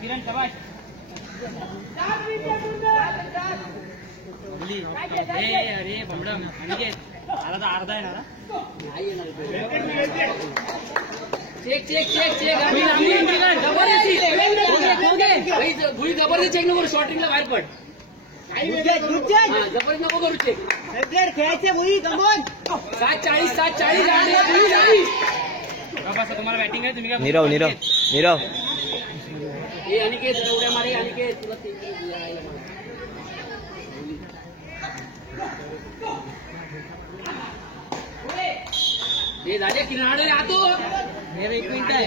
किरण शबाश अरे बमडम अनिकेत आला तर अर्धा आहे ना चेक चेक चेक चेक गुळी जबरदस्त चेक नको शॉर्टिंगला बाहेर पड जबरदस्त नको करू चेक खेळायचे मुली गमन 7:40 तुम्हाला बॅटिंग आहे तुम्ही नीरव नीरव नीरव हे अनिकेत उड्या मारे अनिकेत तुला हे झाले किनारे आतो हे 1 मिनिट आहे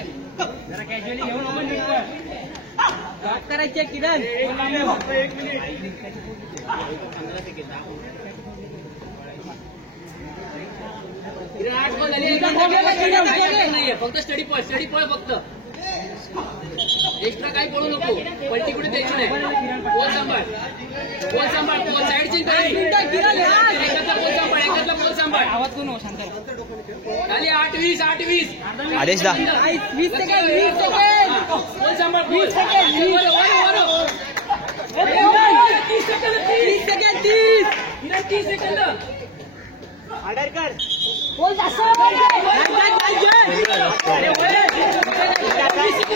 जरा कॅज्युअली घेऊन ओपन शॉट करायचे किरण 1 मिनिट फक्त स्टडी पळ फक्त एक्स्ट्रा काही पळू नको पलटी कुठे द्यायची नाही पोल सांभाळ पोल साईडची पोल सांभाळ आवाज कोण शांत खाली 8-20 आदेश दा 20 सेकंड पोल सांभाळ पोल 30 सेकंद ऑर्डर कर बोल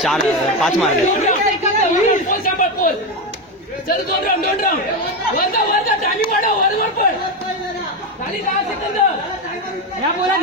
4-5 मारले चल 2 राउंड वर टाइमिंग वाढव वर पड खाली 10 सेकंद ह्या बोला